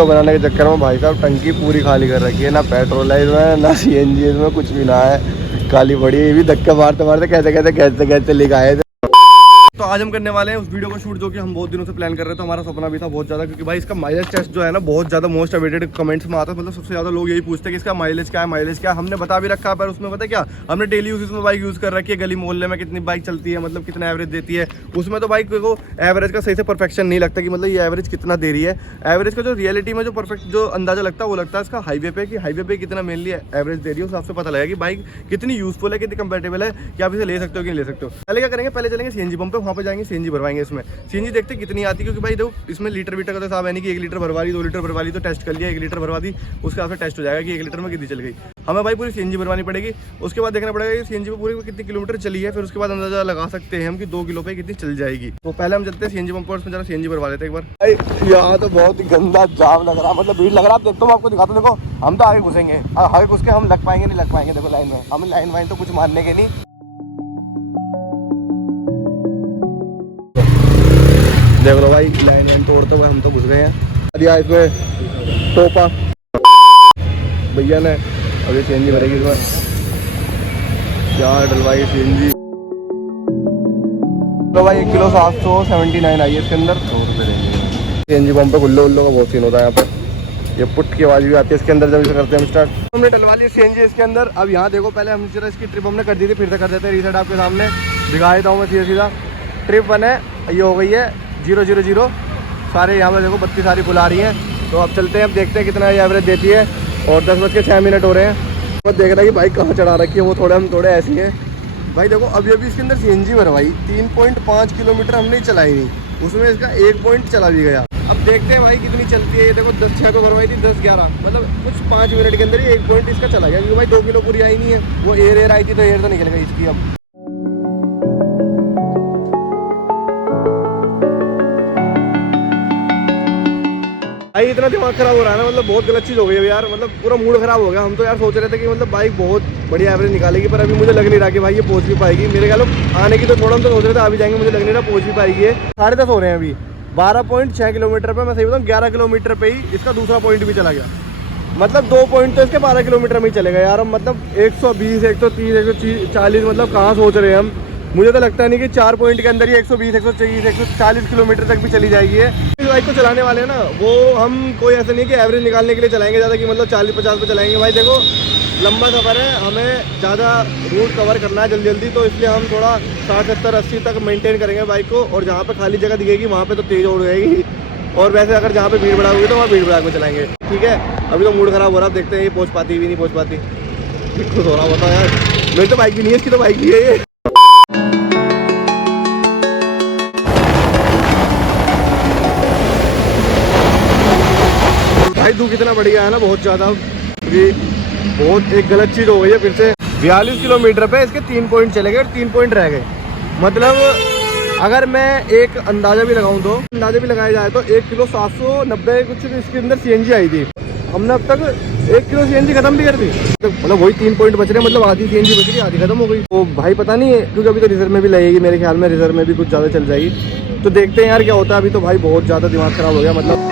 तो बनाने के चक्कर में भाई साहब टंकी पूरी खाली कर रखी है, ना पेट्रोल है इसमें, ना सीएनजी इसमें, कुछ भी ना है, खाली पड़ी है। ये भी धक्का मारते मारते कैसे लेके आए थे। तो आज हम करने वाले हैं उस वीडियो को शूट जो कि हम बहुत दिनों से प्लान कर रहे थे, हमारा सपना भी था बहुत ज़्यादा, क्योंकि भाई इसका माइलेज टेस्ट जो है ना बहुत ज़्यादा मोस्ट अवेटेड कमेंट्स में आता है। मतलब सबसे ज़्यादा लोग यही पूछते हैं कि इसका माइलेज क्या है, माइलेज क्या है। हमने बता भी रखा है, पर उसमें पता क्या, हमने डेली यूज में बाइक यूज़ कर रखी है, गली मोहल्ले में कितनी बाइक चलती है, मतलब कितना एवरेज देती है, उसमें तो बाइक को एवरेज का सही से परफेक्शन नहीं लगता कि मतलब ये एवरेज कितना दे रही है। एवरेज का जो रियलिटी में जो परफेक्ट जो अंदाजा लगता है वो लगता है इसका हाईवे पे, कि हाईवे पे कितना मेनली एवरेज दे रही है, उस हिसाब से पता लगेगा कि बाइक कितनी यूजफुल है, कितनी कंपेटेबल है, कि आप इसे ले सकते हो कि नहीं ले सकते हो। पहले क्या करेंगे, पहले चलेंगे सीएनजी पंप पे, वहाँ पे जाएंगे सीएनजी भरवाएंगे। इसमें सीएनजी देखते कितनी आती है, क्योंकि भाई देखो इसमें लीटर वीटर का तो हिसाब है नहीं कि 1 लीटर भरवा ली, 2 लीटर भरवा ली तो टेस्ट कर लिया, 1 लीटर भरवा दी उसके हिसाब से टेस्ट हो जाएगा कि 1 लीटर में कितनी चल गई। हमें भाई पूरी सीएनजी भरवानी पड़ेगी, उसके बाद देखना पड़ेगा कि सीएनजी पे पूरी कितनी किलोमीटर चली है, फिर उसके बाद अंदाजा लगा सकते हैं हम कि 2 किलो पे कितनी चल जाएगी। तो पहले हम चलते हैं सीएनजी पंप पर, उसमें जरा सीएनजी भरवा लेते हैं एक बार। यहाँ तो बहुत ही गंदा जाम लग रहा है, मतलब भीड़ लग रहा है। देखता हूँ आपको दिखाता हूँ, देखो हम तो आगे घुसेंगे, आगे घुस के हम लग पाएंगे नहीं लग पाएंगे। देखो लाइन में, हम लाइन वाइन तो कुछ मानने के नहीं। देख लो भाई लाइन वाइन तोड़ते हुए हम तो घुस गए हैं। दिया इसमें टोपा भैया ने, अभी सीएनजी भरेगी इसमें, क्या डलवाई सीएनजी। तो भाई 1 किलो 779 आई है इसके अंदर, 100 रुपये देंगे। सीएनजी पंप पे गुल्लो उल्लो का बहुत सीन होता है यहाँ पे, ये पुट की आवाज़ भी आती है इसके अंदर जब इसे करते हैं हम स्टार्ट। हमने डलवा ली सीएनजी इसके अंदर। अब यहाँ देखो, पहले हम जरा इसकी ट्रिप हमने कर दी थी, फिर से कर देते हैं रीसेट आपके सामने दिखा देता हूँ मैं सीधा सीधा। ट्रिप 1 है, ये हो गई है 000, सारे यहाँ पर देखो बत्ती सारी बुला रही हैं। तो अब चलते हैं, अब देखते हैं कितना ये एवरेज देती है। और 10:06 हो रहे हैं, तो देख रहे हैं कि बाइक कहाँ चढ़ा रखी है, वो थोड़े हम थोड़े ऐसी हैं भाई। देखो अभी इसके अंदर सीएनजी भरवाई, 3.5 किलोमीटर हमने चलाई नहीं, उसमें इसका 1 पॉइंट चला भी गया। अब देखते हैं भाई कितनी चलती है। ये देखो 10:06 को भरवाई थी, 10:11 मतलब कुछ 5 मिनट के अंदर ही 1 पॉइंट इसका चला गया, क्योंकि भाई 2 किलो पूरी आई नहीं है। वो एयर आई थी तो एयर तो निकल गई इसकी। अब भाई इतना दिमाग खराब हो रहा है ना, मतलब बहुत गलत चीज़ हो गई है यार, मतलब पूरा मूड खराब हो गया। हम तो यार सोच रहे थे कि मतलब बाइक बहुत बढ़िया एवरेज निकालेगी, पर अभी मुझे लग नहीं रहा कि भाई ये पहुंच भी पाएगी। मेरे ख्याल आने की तो थोड़ा हम तो सोच रहे थे आ भी जाएंगे, मुझे लग नहीं रहा पहुंच भी पाएगी। 10:30 हो रहे हैं अभी, 12.6 किलोमीटर पे, मैं सही बताऊँ 11 किलोमीटर पे ही इसका दूसरा पॉइंट भी चला गया। मतलब 2 पॉइंट तो इसके 12 किलोमीटर में ही चलेगा यार। हम मतलब 120, 130, 140 मतलब कहाँ सोच रहे हैं हम। मुझे तो लगता नहीं कि 4 पॉइंट के अंदर ही 120, 130, 140 किलोमीटर तक भी चली जाएगी। इस बाइक को चलाने वाले हैं ना, वो हम कोई ऐसा नहीं कि एवरेज निकालने के लिए चलाएंगे ज़्यादा, कि मतलब 40-50 पे चलाएंगे। भाई देखो लंबा सफ़र है, हमें ज़्यादा रूट कवर करना है जल्दी जल्दी, तो इसलिए हम थोड़ा 60, 70, 80 तक मेंटेन करेंगे बाइक को। और जहाँ पे खाली जगह दिखेगी वहाँ पे तो तेज़ उड़ जाएगी, और वैसे अगर जहाँ पे भीड़ भड़ाक होगी तो वहाँ भीड़ भड़ाक में चलाएंगे। ठीक है, अभी तो मूड ख़राब हो रहा है, देखते हैं ये पहुँच पाती भी नहीं पहुँच पाती। खुश हो रहा होता है यार, मेरी तो बाइक भी नहीं है, इसकी तो बाइक भी है ये। भाई धूप कितना बढ़िया है ना, बहुत ज़्यादा। अभी बहुत एक गलत चीज़ हो गई है फिर से। 42 किलोमीटर पे इसके 3 पॉइंट चले गए और 3 पॉइंट रह गए। मतलब अगर मैं एक अंदाज़ा भी लगाऊं, तो अंदाज़ा भी लगाया जाए तो 1 किलो 790 कुछ इसके अंदर सीएनजी आई थी। हमने अब तक 1 किलो सीएनजी खत्म भी कर दी। मतलब वही 3 पॉइंट बच रहे, मतलब आधी सीएनजी बच रही, आधी खत्म हो गई। तो भाई पता नहीं है, क्योंकि अभी तो रिजर्व में भी लगेगी मेरे ख्याल में, रिजर्व में भी कुछ ज़्यादा चल जाएगी। तो देखते हैं यार क्या होता है। अभी तो भाई बहुत ज़्यादा दिमाग ख़राब हो गया। मतलब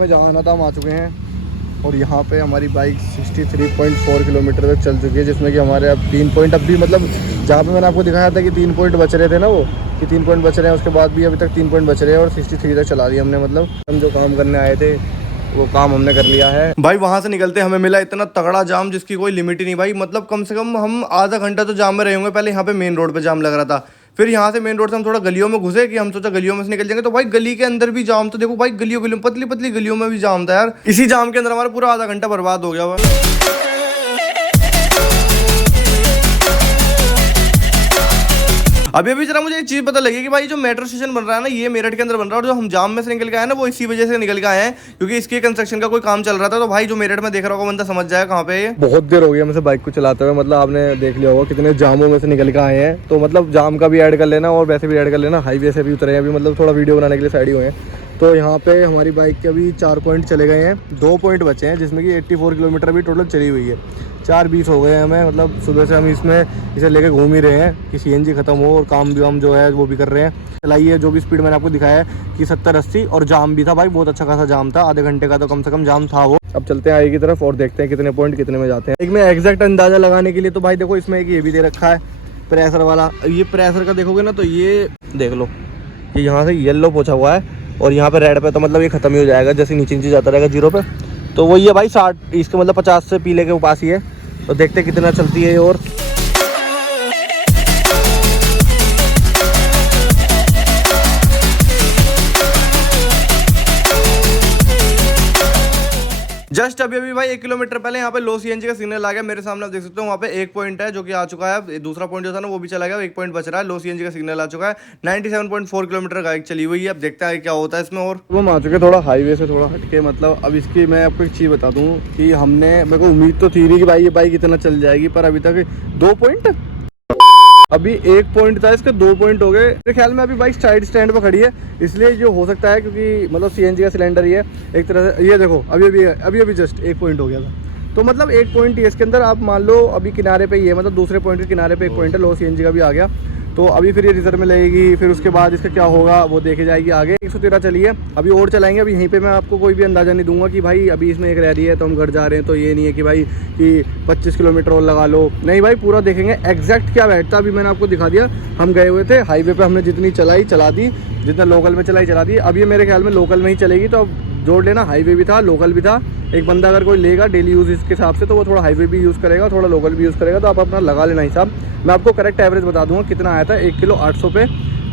मैं जहाँ आना था हम आ चुके हैं, और यहाँ पे हमारी बाइक 63.4 किलोमीटर तक चल चुकी है, जिसमें कि हमारे अब 3 पॉइंट अब भी, मतलब जहाँ पे मैंने आपको दिखाया था कि 3 पॉइंट बच रहे थे ना, वो कि 3 पॉइंट बच रहे हैं, उसके बाद भी अभी तक 3 पॉइंट बच रहे हैं, और 63 तक चला दी हमने। मतलब हम जो काम करने आए थे वो काम हमने कर लिया है भाई। वहाँ से निकलते हमें मिला इतना तगड़ा जाम जिसकी कोई लिमिट ही नहीं भाई। मतलब कम से कम हम आधा घंटा तो जाम में रहे होंगे। पहले यहाँ पे मेन रोड पे जाम लग रहा था, फिर यहाँ से मेन रोड से हम थोड़ा गलियों में घुसे, कि हम सोचा गलियों में से निकल जाएंगे, तो भाई गली के अंदर भी जाम। तो देखो भाई गलियों पतली पतली गलियों में भी जाम था यार। इसी जाम के अंदर हमारा पूरा आधा घंटा बर्बाद हो गया हुआ। अभी जरा मुझे एक चीज़ पता लगी कि भाई जो मेट्रो स्टेशन बन रहा है ना, ये मेरठ के अंदर बन रहा है, और जो हम जाम में से निकल के आए ना, वो इसी वजह से निकल के आए हैं, क्योंकि इसके कंस्ट्रक्शन का कोई काम चल रहा था। तो भाई जो मेरठ में देख रहा होगा बंदा समझ जाए कहाँ पे है। बहुत देर हो गई हमसे बाइक को चलाते हुए, मतलब आपने देख लिया होगा कितने जामों में से निकल के आए हैं। तो मतलब जाम का भी ऐड कर लेना, और वैसे भी ऐड कर लेना, हाईवे से भी उतरे हैं अभी, मतलब थोड़ा वीडियो बनाने के लिए साइड ही हुए हैं। तो यहाँ पे हमारी बाइक के अभी 4 पॉइंट चले गए हैं, 2 पॉइंट बचे हैं, जिसमें कि 84 किलोमीटर भी टोटल चली हुई है। 4:20 हो गए हैं हमें, मतलब सुबह से हम इसमें इसे लेके घूम ही रहे हैं कि सीएनजी खत्म हो और काम भी हम जो है वो भी कर रहे हैं। चलाइए जो भी स्पीड मैंने आपको दिखाया है कि 70-80, और जाम भी था भाई, बहुत अच्छा खासा जाम था, आधे घंटे का तो कम से कम जाम था वो। अब चलते हैं आगे की तरफ और देखते हैं कितने पॉइंट कितने में जाते हैं। एक में एग्जैक्ट अंदाजा लगाने के लिए तो भाई देखो इसमें एक ये भी दे रखा है प्रेशर वाला। ये प्रेशर का देखोगे ना तो ये देख लो, ये यहाँ से येलो पोछा हुआ है और यहाँ पे रेड पे, तो मतलब ये खत्म ही हो जाएगा जैसे नीचे नीचे जाता रहेगा जीरो पे। तो वही है भाई 60, इसके मतलब 50 से पीले के पास ही है। तो देखते कितना चलती है ये। और जस्ट अभी अभी भाई 1 किलोमीटर पहले यहाँ पे लो सीएनजी का सिग्नल आ गया मेरे सामने। आप देख सकते हो वहाँ पे एक पॉइंट है जो कि आ चुका है, दूसरा पॉइंट जो था ना वो भी चला गया, एक पॉइंट बच रहा है। लो सीएनजी का सिग्नल आ चुका है, 97.4 किलोमीटर बाइक चली हुई है। अब देखते हैं क्या होता है इसमें। और हम आ चुके थोड़ा हाईवे से थोड़ा हटके, मतलब अब इसकी मैं आपको एक चीज़ बता दूँ कि मेरे को उम्मीद तो थी नहीं कि भाई ये बाइक इतना चल जाएगी, पर अभी तक 2 पॉइंट, अभी 1 पॉइंट था इसके 2 पॉइंट हो गए। मेरे ख्याल में अभी बाइक साइड स्टैंड पर खड़ी है, इसलिए जो हो सकता है क्योंकि मतलब सीएनजी का सिलेंडर ही है एक तरह से। ये देखो अभी जस्ट 1 पॉइंट हो गया था, तो मतलब 1 पॉइंट ही है इसके अंदर। आप मान लो अभी किनारे पे ही है, मतलब दूसरे पॉइंट के किनारे पे 1 पॉइंट है, लो सीएनजी का भी आ गया। तो अभी फिर ये रिजर्व में लगेगी, फिर उसके बाद इसका क्या होगा वो देखे जाएगी आगे। 113 चली है, अभी और चलाएंगे। अभी यहीं पे मैं आपको कोई भी अंदाज़ा नहीं दूंगा कि भाई अभी इसमें एक रह रही है तो हम घर जा रहे हैं, तो ये नहीं है कि भाई कि 25 किलोमीटर और लगा लो, नहीं भाई पूरा देखेंगे एग्जैक्ट क्या बैठता। अभी मैंने आपको दिखा दिया, हम गए हुए थे हाईवे पे, हमने जितनी चला दी, जितना लोकल में चला दी। अब ये मेरे ख्याल में लोकल में ही चलेगी, तो अब जोड़ लेना, हाईवे भी था लोकल भी था। एक बंदा अगर कोई लेगा डेली यूज़ इसके हिसाब से तो वो थोड़ा हाईवे भी यूज़ करेगा, थोड़ा लोकल भी यूज़ करेगा, तो आप अपना लगा लेना हिसाब। मैं आपको करेक्ट एवरेज बता दूंगा कितना आया था। 1 किलो 800 पे,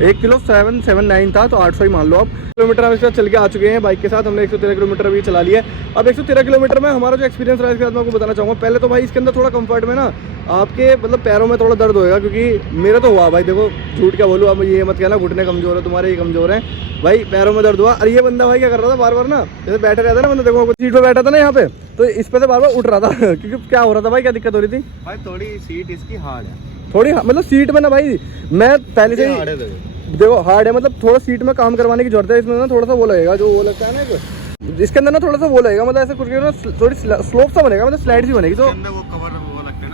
1 किलो 779 था, तो 800 ही मान लो आप। किलोमीटर हम इसके साथ चल के आ चुके हैं बाइक के साथ, हमने 113 किलोमीटर भी चला लिया है। अब 113 किलोमीटर में हमारा जो एक्सपीरियंस रहा है इसके साथ मैं आपको बताना चाहूँगा। पहले तो भाई इसके अंदर थोड़ा कंफर्ट में ना आपके मतलब पैरों में थोड़ा दर्द होएगा, क्योंकि मेरा तो हुआ भाई, देखो झूठ क्या बोलूँ, अब ये मत कहना घुटने कमजोर है तुम्हारे, ये कमजोर है भाई, पैरों में दर्द हुआ। और ये बंदा भाई क्या कर रहा था बार बार ना, जैसे बैठे रहता ना बंदा, देखो सीट पे बैठा था ना यहाँ पे, तो इस पे से बार बार उठ रहा था क्योंकि क्या हो रहा था भाई, क्या दिक्कत हो रही थी भाई? थोड़ी सीट इसकी हार्ड है, थोड़ी मतलब सीट में ना भाई, मैं पहले से ही देखो हार्ड है, मतलब थोड़ा सीट में काम करवाने की जरूरत है। इसमें ना थोड़ा सा वो लगेगा, जो वो लगता है ना इसके अंदर ना थोड़ा सा वो लगेगा, मतलब ऐसे कुछ थोड़ी स्लोप सा बनेगा, मतलब स्लाइड सी बनेगी, तो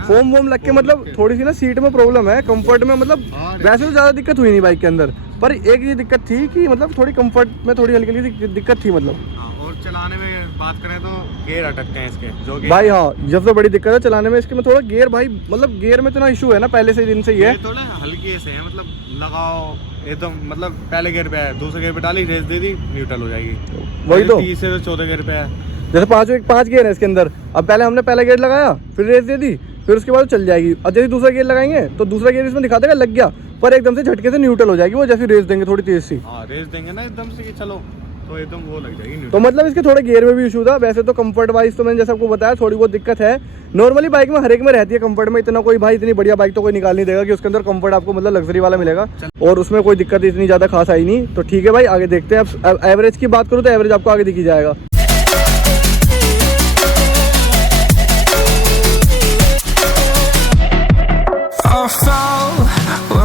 फोम वोम लग के मतलब थोड़ी सी ना सीट में प्रॉब्लम है, कंफर्ट में मतलब वैसे तो ज़्यादा दिक्कत हुई नहीं बाइक के अंदर, पर एक ये दिक्कत थी कि मतलब थोड़ी कंफर्ट में थोड़ी हल्की हल्की दिक्कत थी मतलब। और चलाने में बात करें तो गियर अटकते हैं इसके, जो भाई हाँ सबसे बड़ी दिक्कत है चलाने में इसके में, थोड़ा गियर भाई, मतलब गियर में इतना इशू है ना पहले से दिन से ही है, थोड़ा हल्के से है, मतलब लगाओ एकदम, मतलब पहले गियर पे है, दूसरे गियर पे डाली रेस दे दी न्यूट्रल हो जाएगी, वही तो 30 से 14 गियर पे है। जैसे 5 गियर है इसके अंदर, अब पहले हमने पहला गियर लगाया फिर रेस दे दी, फिर उसके बाद चल जाएगी। और जैसे दूसरा गियर लगाएंगे तो दूसरा गियर इसमें दिखा देगा लग गया, पर एकदम से झटके से न्यूट्रल हो जाएगी वो, जैसे रेस देंगे थोड़ी तेज सी, रेस देंगे ना एकदम से कि चलो तो एकदम वो लग जाएगी। तो मतलब इसके थोड़े गियर में भी इशू था। वैसे तो कंफर्ट वाइज तो मैंने जैसे आपको बताया थोड़ी बहुत दिक्कत है, नॉर्मली बाइक में हर एक में रहती है कंफर्ट में, इतना कोई भाई इतनी बढ़िया बाइक तो कोई निकाल नहीं देगा कि उसके अंदर कंफर्ट आपको मतलब लग्जरी वाला मिलेगा, और उसमें कोई दिक्कत इतनी ज़्यादा खास आई नहीं। तो ठीक है भाई आगे देखते हैं। अब एवरेज की बात करूँ तो एवरेज आपको आगे दिखी जाएगा।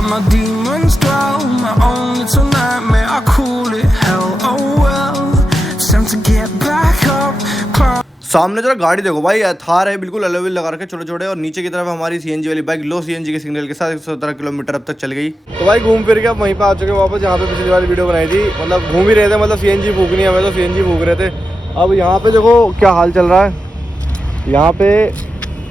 My demons dwell, my own little nightmare, I call it hell, oh well, it's time to get back up. सामने जरा गाड़ी देखो भाई, थार है बिल्कुल अलग लगा रखे छोटे छोटे, और नीचे की तरफ हमारी सीएनजी वाली बाइक लो सीएनजी के सिग्नल के साथ 117 किलोमीटर अब तक चल गई। तो भाई घूम फिर के अब वहीं पे आ चुके हैं वापस, जहाँ पे पिछली वाली वीडियो बनाई थी, मतलब घूम ही रहे थे, मतलब सीएनजी फूकनी है, हमें तो सीएनजी फूक रहे थे। अब यहाँ पे देखो क्या हाल चल रहा है, यहाँ पे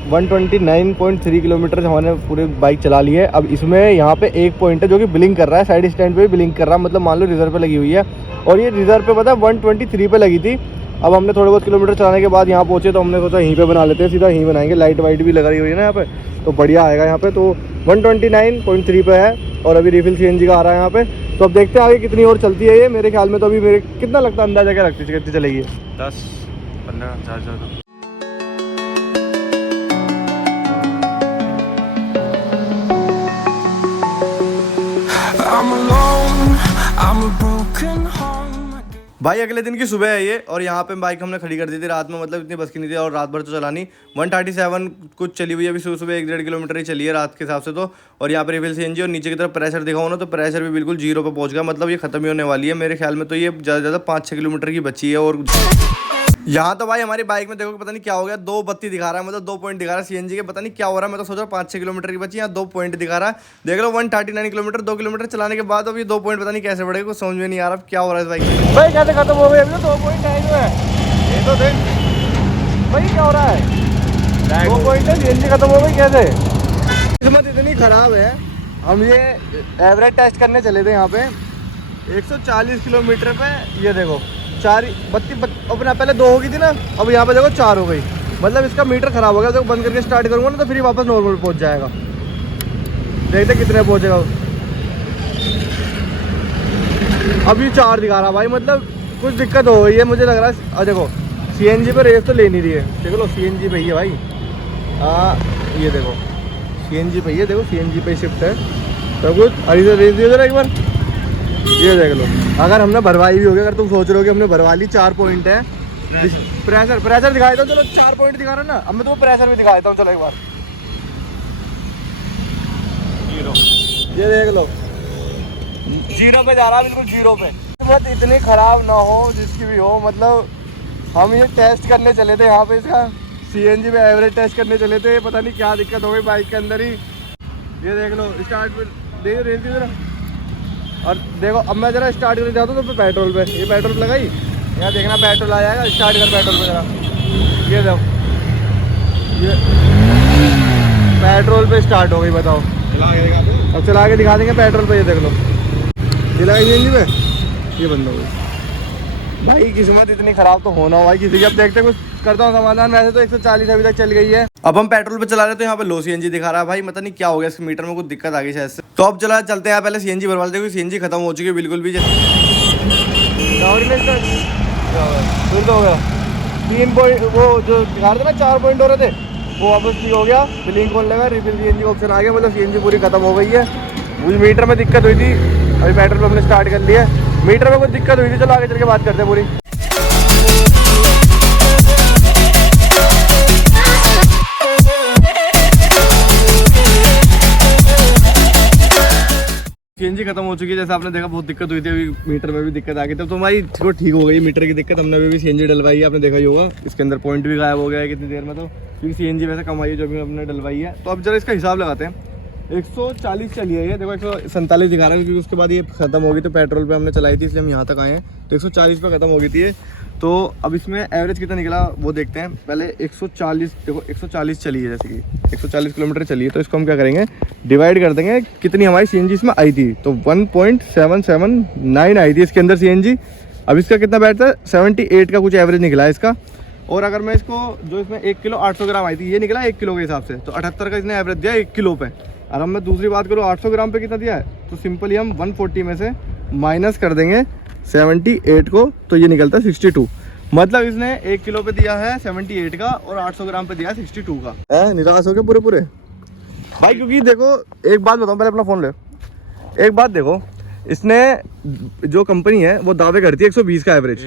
129.3 किलोमीटर हमने पूरी बाइक चला ली है। अब इसमें यहाँ पे एक पॉइंट है जो कि ब्लिंक कर रहा है, साइड स्टैंड पे भी ब्लिंक कर रहा है, मतलब मान लो रिजर्व पे लगी हुई है, और ये रिजर्व पे पता है 123 पे लगी थी। अब हमने थोड़े बहुत किलोमीटर चलाने के बाद यहाँ पहुँचे तो हमने सोचा यहीं पे बना लेते हैं, सीधा यहीं बनाएंगे, लाइट वाइट भी लगा रही हुई है ना यहाँ पे, तो बढ़िया आएगा यहाँ पे। तो 129.3 पे है, और अभी रिफिल सीएनजी का आ रहा है यहाँ पे। तो अब देखते हैं आगे कितनी और चलती है ये। मेरे ख्याल में तो अभी मेरे कितना लगता है, अंदाजा क्या रखती कितनी चलेगी? 10-15 ज़्यादा। I'm alone, I'm a broken home. भाई अगले दिन की सुबह है ये, और यहाँ पे बाइक हमने खड़ी कर दी थी रात में, मतलब इतनी बस की नहीं थी, और रात भर तो चलानी 137 कुछ चली हुई है, अभी सुबह 1-1.5 किलोमीटर ही चली है रात के हिसाब से तो। और यहाँ पे रिफिल सीएनजी, और नीचे की तरफ प्रेशर दिखाओ ना तो प्रेशर भी बिल्कुल 0 पे पहुँच गया, मतलब ये खत्म ही होने वाली है मेरे ख्याल में। तो ये ज़्यादा से ज़्यादा 5-6 किलोमीटर की बची है, और यहाँ तो भाई हमारी बाइक में देखो कि पता नहीं क्या हो गया, 2 बत्ती दिखा रहा है, मतलब 2 पॉइंट दिखा रहा है सीएनजी के, पता नहीं क्या हो रहा है। मैं तो सोच रहा हूँ 5-6 किलोमीटर की बची, यहाँ 2 पॉइंट दिखा रहा है। देख लो 139 किलोमीटर, 2 किलोमीटर चलाने के बाद अभी 2 पॉइंट पता नहीं कैसे बढ़ेगा, कुछ समझ में नहीं आ रहा क्या हो रहा है इस बाइक में। भाई कैसे खत्म हो गए अभी, 2 पॉइंट है ये तो देख भाई क्या हो रहा है, 2 पॉइंट है, सीएनजी खत्म हो गई कैसे। किस्मत इतनी खराब है, हम ये एवरेज टेस्ट करने चले थे यहाँ पे 140 किलोमीटर पे, ये देखो 4 बत्ती अपना पहले 2 हो गई थी ना, अब यहाँ पे देखो 4 हो गई, मतलब इसका मीटर खराब हो गया। देखो बंद करके स्टार्ट करूँगा ना तो फिर वापस नॉर्मल पहुँच जाएगा। देखते कितने पहुँचेगा, अभी 4 दिखा रहा भाई, मतलब कुछ दिक्कत हो गई है मुझे लग रहा है। और देखो सीएनजी पे रेस तो ले नहीं रही है, देख लो सीएनजी पे ही है भाई। ये देखो सीएनजी पे ही है, देखो सीएनजी पे शिफ्ट है सब कुछ। अरे इधर रेस दे जरा एक बार, ये देख लो अगर हमने भरवाई भी हो गया, अगर तुम सोच रहे हो कि हमने भरवा ली, 4 पॉइंट है। प्रेशर दिखा देता हूँ, चलो 4 पॉइंट दिखा रहा है ना, अब मैं तुम्हें प्रेशर भी दिखा देता हूँ, चलो एक बार ये देख लो 0 पे जा रहा है, बिल्कुल 0 पे। मत इतनी खराब ना हो जिसकी भी हो, मतलब हम ये टेस्ट करने चले थे यहाँ पे, इसका सीएनजी में एवरेज टेस्ट करने चले थे, पता नहीं क्या दिक्कत हो गई बाइक के अंदर ही। ये देख लो स्टार्ट दे रेस दे जरा, और देखो अब मैं जरा स्टार्ट करने जाता हूँ तो पेट्रोल पे, ये पेट्रोल लगाई, यहाँ देखना पेट्रोल आ जाएगा, स्टार्ट कर पेट्रोल पे जरा, ये देखो ये पेट्रोल पे स्टार्ट हो गई, बताओ अब चला के दिखा देंगे पेट्रोल पे। ये देख लो चला सीएनजी पे, ये बंद हो गई। भाई किस्मत इतनी खराब तो होना हो भाई किसी की। अब देखते कुछ करता हूँ समाधान। वैसे तो 140 अभी तक चल गई है, अब हम पेट्रोल पे चला रहे तो यहाँ पे लो सीएनजी दिखा रहा है भाई, पता नहीं क्या हो गया इसके मीटर में, कुछ दिक्कत आ गई शायद से। तो अब चलते हैं पहले सीएनजी भरवा लेते हैं, सीएनजी खत्म हो चुकी है बिल्कुल भी। फिर तो हो गया 3 पॉइंट, वो जो दिखा रहे थे ना 4 पॉइंट हो रहे थे, वो वापस ठीक हो गया, ब्लिंक होने लगा, रिफिल सीएनजी ऑप्शन आ गया, मतलब सीएनजी पूरी खत्म हो गई है। मुझे मीटर में दिक्कत हुई थी, अभी पेट्रोल पंप हमने स्टार्ट कर लिया है, मीटर में कुछ दिक्कत हुई थी, चलो आगे चल के बात करते हैं पूरी। सीएनजी खत्म हो चुकी है, जैसे आपने देखा बहुत दिक्कत हुई थी, अभी मीटर में भी दिक्कत आ गई थी, तो हमारी थोड़ा ठीक हो गई मीटर की दिक्कत। हमने अभी सीएनजी डलवाई है, आपने देखा ही होगा, इसके अंदर पॉइंट भी गायब हो गया है कितनी देर में, तो क्योंकि सीएनजी वैसे कम आई है जो भी हमने डलवाई है। तो अब जरा इसका हिसाब लगाते हैं, 140 चली है ये, देखो 147 दिखा रहा है क्योंकि उसके बाद ये खत्म होगी, तो पेट्रोल पे हमने चलाई थी इसलिए हम यहाँ तक आए हैं, तो 140 पे खत्म हो गई थी ये। तो अब इसमें एवरेज कितना निकला वो देखते हैं पहले। 140 देखो 140 चली है, जैसे कि 140 किलोमीटर चली है, तो इसको हम क्या करेंगे डिवाइड कर देंगे कितनी हमारी सीएनजी इसमें आई थी, तो 1.779 आई थी इसके अंदर सीएनजी। अब इसका कितना बैठता है 78 का कुछ एवरेज निकला है इसका। और अगर मैं इसको जो इसमें 1 किलो 800 ग्राम आई थी, ये निकला 1 किलो के हिसाब से, तो 78 का इसने एवरेज दिया 1 किलो पे। और अब मैं दूसरी बात करूँ 800 ग्राम पे कितना दिया है, तो सिंपली हम 140 में से माइनस कर देंगे 78 को, तो ये निकलता है 62। मतलब इसने 1 किलो पे दिया है 78 का और 800 ग्राम पे दिया है 62 का। निराश हो गए पूरे भाई, क्योंकि देखो एक बात बताऊँ, पहले अपना फ़ोन ले, एक बात देखो, इसने जो कंपनी है वो दावे करती है 120 का एवरेज,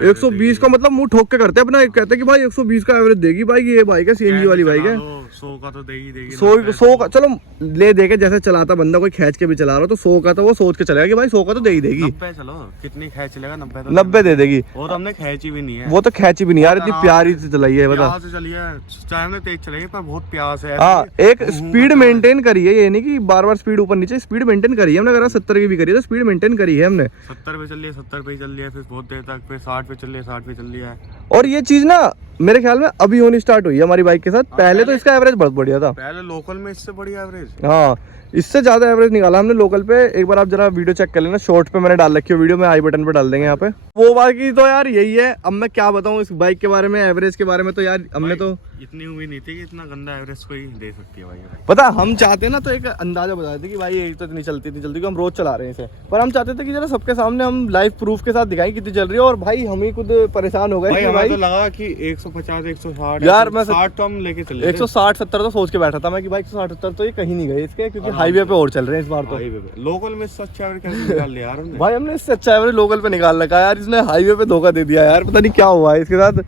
120 का मतलब मुंह ठोक के करते हैं अपना, कहते हैं कि भाई 120 का एवरेज देगी भाई, ये बाइक है सीएनजी वाली बाइक है, 100 का तो देगी 100 का चलो ले देके, जैसे चलाता बंदा कोई खींच के भी चला रहा हो तो 100 का तो वो सोच के चलेगा कि भाई 100 का तो दे ही देगी। 90 चलो कितनी खींच लेगा, 90 दे देगी, वो तो हमने खींची भी नहीं है, वो तो खींची भी नहीं यार, इतनी प्यारी से चलाई है बता, चाहे हमने तेज चलाई पर बहुत प्यार से। हाँ एक स्पीड मेंटेन करी है, ये नहीं कि बार बार स्पीड ऊपर नीचे, स्पीड मेंटेन करी है हमने, अगर 70 की भी करी है तो स्पीड मेंटेन करी है हमने। 70 पे चल लिया, 70 पे चल लिया, फिर बहुत देर तक, फिर 60 पे चल लिया, 60 पे चल लिया है। और ये चीज ना मेरे ख्याल में अभी होनी स्टार्ट हुई है हमारी बाइक के साथ, पहले तो इसका एवरेज बहुत बढ़िया था, पहले लोकल में इससे बढ़िया एवरेज, हाँ इससे ज्यादा एवरेज निकाला हमने लोकल पे। एक बार आप जरा वीडियो चेक कर लेना, शॉर्ट पे मैंने डाल रखी है वीडियो में, आई बटन पे डाल देंगे यहाँ पे। वो बाकी तो यार यही है, अब मैं क्या बताऊँ इस बाइक के बारे में, एवरेज के बारे में, तो यार हमने तो इतनी उम्मीद नहीं थी कि इतना गंदा एवरेज कोई दे सकती है भाई। पता हम चाहते ना तो एक अंदाजा बताते थे कि भाई ये तो इतनी चलती कि हम रोज चला रहे हैं इसे, पर हम चाहते थे कि जरा सबके सामने हम लाइव प्रूफ के साथ दिखाएं कितनी चल रही है। और भाई हम ही खुद परेशान हो गए भाई, तो लगा कि 150 160 यार, मैं 60 तो हम लेके चले, 160-70 तो सोच के बैठा था मैं कि भाई 160-70 तो ये कहीं नहीं गए इसके, क्योंकि हाईवे पे और चल रहे हैं इस बार तो। लोकल में इससे अच्छा एवरेज कैसे निकाल लिया यार हमने, भाई हमने इससे अच्छा एवरेज लोकल पे निकाल रखा यार, इसने हाईवे पे धोखा दे दिया यार, पता नहीं क्या हुआ है इसके साथ।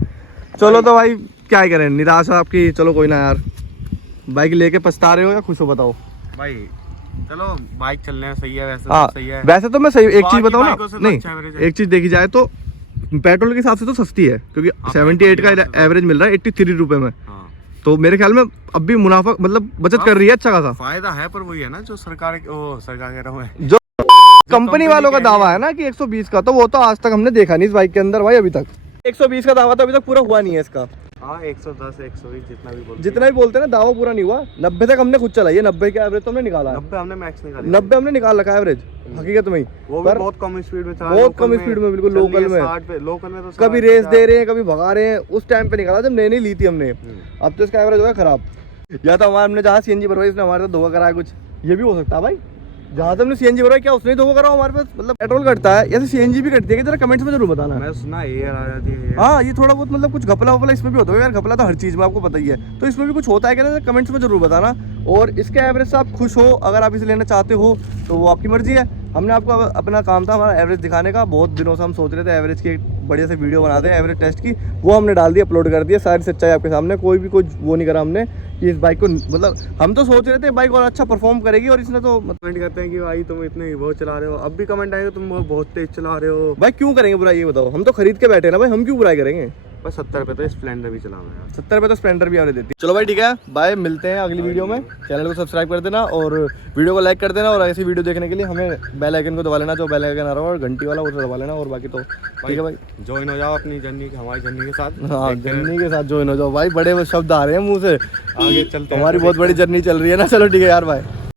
चलो तो भाई क्या ही करें, निराशा आपकी, चलो कोई ना यार, बाइक लेके पछता रहे हो या खुश हो बताओ भाई। चलो बाइक चलने में सही है, वैसे हाँ तो सही है, वैसे तो मैं सही, एक चीज बताऊँ ना, बाइकों से तो नहीं अच्छा एवरेज है। एक चीज देखी जाए तो पेट्रोल के हिसाब से तो सस्ती है क्योंकि 78 का एवरेज मिल रहा है 83 रुपए में। हाँ। तो मेरे ख्याल में अब भी मुनाफा मतलब बचत कर रही है अच्छा खासा। फायदा है, पर वही है ना जो सरकार कह रहा हूँ मैं, जो कंपनी वालों का दावा है ना कि 120 का, तो वो तो आज तक हमने देखा नहीं इस बाइक के अंदर भाई। अभी तक 120 का दावा तो अभी तक पूरा हुआ नहीं है इसका। हाँ 110 120 जितना भी बोलते हैं ना दावा पूरा नहीं हुआ। 90 तक हमने खुद चलाई है, 90 का एवरेज तो हमने निकाला है। 90 हमने मैक्स निकाला, 90 हमने निकाल रखा है एवरेज हकीकत में ही। वो भी बहुत कम स्पीड में चला, बहुत कम स्पीड में, बिल्कुल लोकल में। 60 पे, लोकल में तो कभी रेस दे रहे हैं कभी भगा रहे हैं, उस टाइम पे निकाला जब नई नई ली थी हमने। अब तो इसका एवरेज हो गया खराब। या तो हमारे हमने जहाँ सीएनजी भरवाई इसने हमारे साथ धोखा कराया कुछ, ये भी हो सकता है भाई। जहाँ से हमने सीएनजी भरवाई क्या उसने धोखा करा हमारे पास, मतलब पेट्रोल घटता है या सीएनजी भी घटती है, जरा कमेंट्स में जरूर बताना। मैं सुना एयर आ जाती है। हाँ ये थोड़ा बहुत मतलब कुछ घपला वपला इसमें भी होता है यार, घपला तो हर चीज़ में आपको पता ही है, तो इसमें भी कुछ होता है क्या ना, कमेंट्स में जरूर बताना। और इसके एवरेज से आप खुश हो, अगर आप इसे लेना चाहते हो तो वो आपकी मर्जी है। हमने आपको अपना काम था हमारा एवरेज दिखाने का, बहुत दिनों से हम सोच रहे थे एवरेज की एक बढ़िया से वीडियो बना दें एवरेज टेस्ट की, वो हमने डाल दी, अपलोड कर दिया, सारी सच्चाई आपके सामने। कोई भी कुछ वो नहीं करा हमने कि इस बाइक को, मतलब हम तो सोच रहे थे बाइक और अच्छा परफॉर्म करेगी, और इसने तो कमेंट करते हैं कि भाई तुम इतने वो चला रहे हो, अब भी कमेंट आएगा तुम बहुत तेज चला रहे हो। भाई क्यों करेंगे बुराई, ये बताओ। हम तो खरीद के बैठे ना भाई, हम क्यों बुराई करेंगे। बस 70 पे तो स्प्लेंडर भी चला मैं। 70 रुपये तो स्प्लेंडर भी आपने देती। चलो भाई ठीक है, बाय, मिलते हैं अगली वीडियो में। चैनल को सब्सक्राइब कर देना और वीडियो को लाइक कर देना, और ऐसी वीडियो देखने के लिए हमें बेल आइकन को दबा लेना, जो बेल आइकन आ रहा है, और घंटी वाला वो दबा लेना। और बाकी तो ठीक है भाई, ज्वाइन हो जाओ अपनी जर्नी, हमारी जर्नी के साथ। हाँ जर्नी के साथ ज्वाइन हो जाओ भाई, बड़े शब्द आ रहे हैं मुँह से, आगे चलते हैं। हमारी बहुत बड़ी जर्नी चल रही है ना। चलो ठीक है यार, बाय।